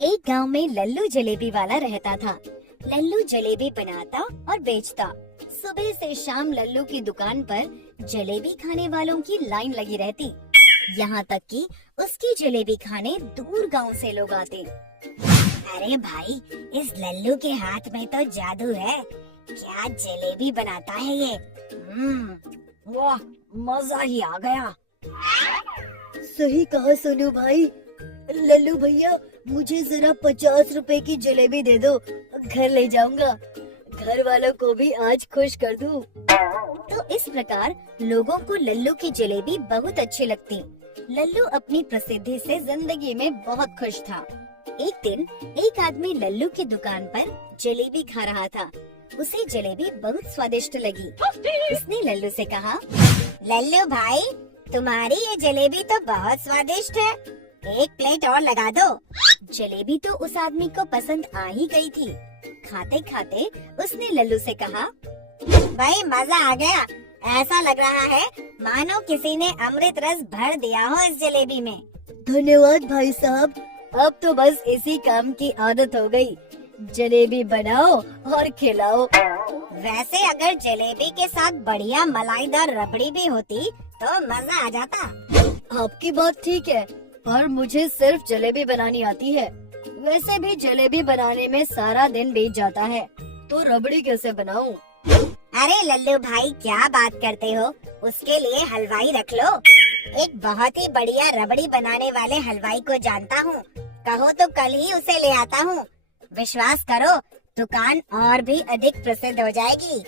एक गांव में लल्लू जलेबी वाला रहता था। लल्लू जलेबी बनाता और बेचता। सुबह से शाम लल्लू की दुकान पर जलेबी खाने वालों की लाइन लगी रहती। यहाँ तक कि उसकी जलेबी खाने दूर गांव से लोग आते। अरे भाई, इस लल्लू के हाथ में तो जादू है। क्या जलेबी बनाता है ये। वाह, मजा ही आ गया। सही कहा सोनू भाई। लल्लू भैया, मुझे जरा 50 रुपए की जलेबी दे दो, घर ले जाऊंगा। घर वालों को भी आज खुश कर दूं। तो इस प्रकार लोगों को लल्लू की जलेबी बहुत अच्छी लगती। लल्लू अपनी प्रसिद्धि से जिंदगी में बहुत खुश था। एक दिन एक आदमी लल्लू की दुकान पर जलेबी खा रहा था। उसे जलेबी बहुत स्वादिष्ट लगी। उसने लल्लू से कहा, लल्लू भाई, तुम्हारी ये जलेबी तो बहुत स्वादिष्ट है, एक प्लेट और लगा दो। जलेबी तो उस आदमी को पसंद आ ही गई थी। खाते खाते उसने लल्लू से कहा, भाई मजा आ गया। ऐसा लग रहा है मानो किसी ने अमृत रस भर दिया हो इस जलेबी में। धन्यवाद भाई साहब, अब तो बस इसी काम की आदत हो गई। जलेबी बनाओ और खिलाओ। वैसे अगर जलेबी के साथ बढ़िया मलाईदार रबड़ी भी होती तो मजा आ जाता। आपकी बात ठीक है, पर मुझे सिर्फ जलेबी बनानी आती है। वैसे भी जलेबी बनाने में सारा दिन बीत जाता है, तो रबड़ी कैसे बनाऊं? अरे लल्लू भाई, क्या बात करते हो, उसके लिए हलवाई रख लो। एक बहुत ही बढ़िया रबड़ी बनाने वाले हलवाई को जानता हूँ। कहो तो कल ही उसे ले आता हूँ। विश्वास करो, दुकान और भी अधिक प्रसिद्ध हो जाएगी।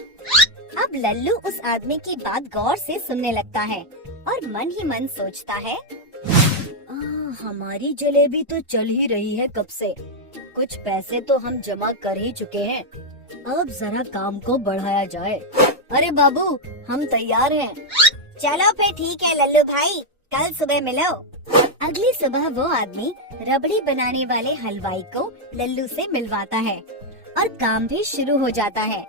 अब लल्लू उस आदमी की बात गौर से सुनने लगता है और मन ही मन सोचता है, हमारी जलेबी तो चल ही रही है कब से। कुछ पैसे तो हम जमा कर ही चुके हैं, अब जरा काम को बढ़ाया जाए। अरे बाबू, हम तैयार हैं। चलो फिर ठीक है लल्लू भाई, कल सुबह मिलो। अगली सुबह वो आदमी रबड़ी बनाने वाले हलवाई को लल्लू से मिलवाता है और काम भी शुरू हो जाता है।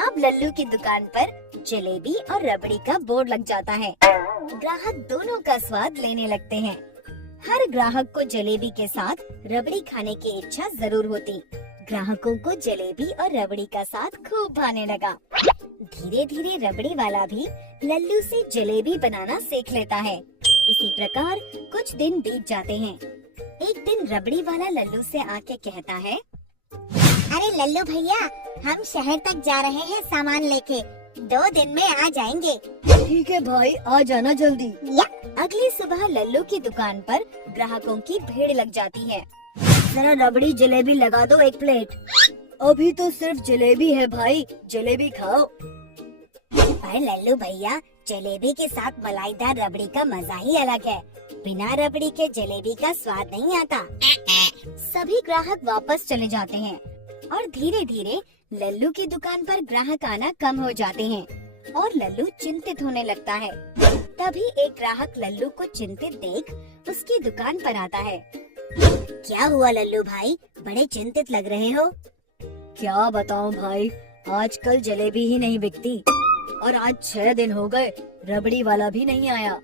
अब लल्लू की दुकान पर जलेबी और रबड़ी का बोर्ड लग जाता है। ग्राहक दोनों का स्वाद लेने लगते हैं। हर ग्राहक को जलेबी के साथ रबड़ी खाने की इच्छा जरूर होती। ग्राहकों को जलेबी और रबड़ी का साथ खूब भाने लगा। धीरे धीरे रबड़ी वाला भी लल्लू से जलेबी बनाना सीख लेता है। इसी प्रकार कुछ दिन बीत जाते हैं। एक दिन रबड़ी वाला लल्लू से आके कहता है, अरे लल्लू भैया, हम शहर तक जा रहे हैं सामान लेके, 2 दिन में आ जाएंगे। ठीक है भाई, आ जाना जल्दी। अगली सुबह लल्लू की दुकान पर ग्राहकों की भीड़ लग जाती है। जरा रबड़ी जलेबी लगा दो 1 प्लेट। अभी तो सिर्फ जलेबी है भाई, जलेबी खाओ। अरे लल्लू भैया, जलेबी के साथ मलाईदार रबड़ी का मजा ही अलग है। बिना रबड़ी के जलेबी का स्वाद नहीं आता। सभी ग्राहक वापस चले जाते हैं और धीरे धीरे लल्लू की दुकान पर ग्राहक आना कम हो जाते हैं और लल्लू चिंतित होने लगता है। तभी एक ग्राहक लल्लू को चिंतित देख उसकी दुकान पर आता है। क्या हुआ लल्लू भाई, बड़े चिंतित लग रहे हो? क्या बताऊं भाई, आजकल जलेबी ही नहीं बिकती और आज 6 दिन हो गए, रबड़ी वाला भी नहीं आया।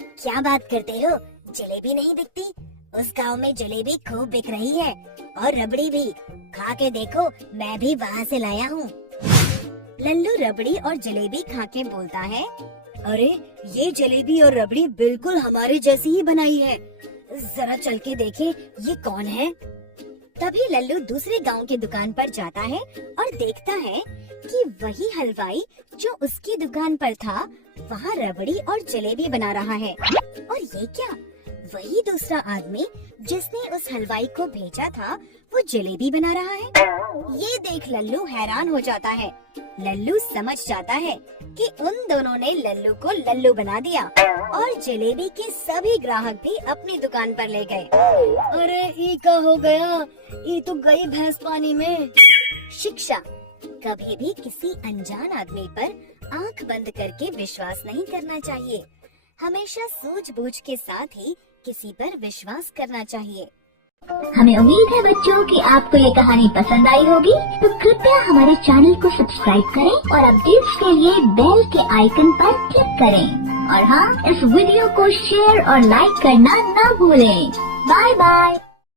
क्या बात करते हो, जलेबी नहीं बिकती? उस गांव में जलेबी खूब बिक रही है और रबड़ी भी। खा के देखो, मैं भी वहाँ से लाया हूँ। लल्लू रबड़ी और जलेबी खा के बोलता है, अरे ये जलेबी और रबड़ी बिल्कुल हमारे जैसी ही बनाई है। जरा चल के देखें, ये कौन है? तभी लल्लू दूसरे गांव की दुकान पर जाता है और देखता है कि वही हलवाई जो उसकी दुकान पर था, वहाँ रबड़ी और जलेबी बना रहा है। और ये क्या, वही दूसरा आदमी जिसने उस हलवाई को भेजा था, वो जलेबी बना रहा है। ये देख लल्लू हैरान हो जाता है। लल्लू समझ जाता है कि उन दोनों ने लल्लू को लल्लू बना दिया और जलेबी के सभी ग्राहक भी अपनी दुकान पर ले गए। अरे ई का हो गया, ई तो गई भैंस पानी में। शिक्षा, कभी भी किसी अनजान आदमी पर आंख बंद करके विश्वास नहीं करना चाहिए। हमेशा सूझबूझ के साथ ही किसी पर विश्वास करना चाहिए। हमें उम्मीद है बच्चों कि आपको ये कहानी पसंद आई होगी, तो कृपया हमारे चैनल को सब्सक्राइब करें और अपडेट्स के लिए बेल के आइकन पर क्लिक करें। और हाँ, इस वीडियो को शेयर और लाइक करना न भूलें। Bye bye.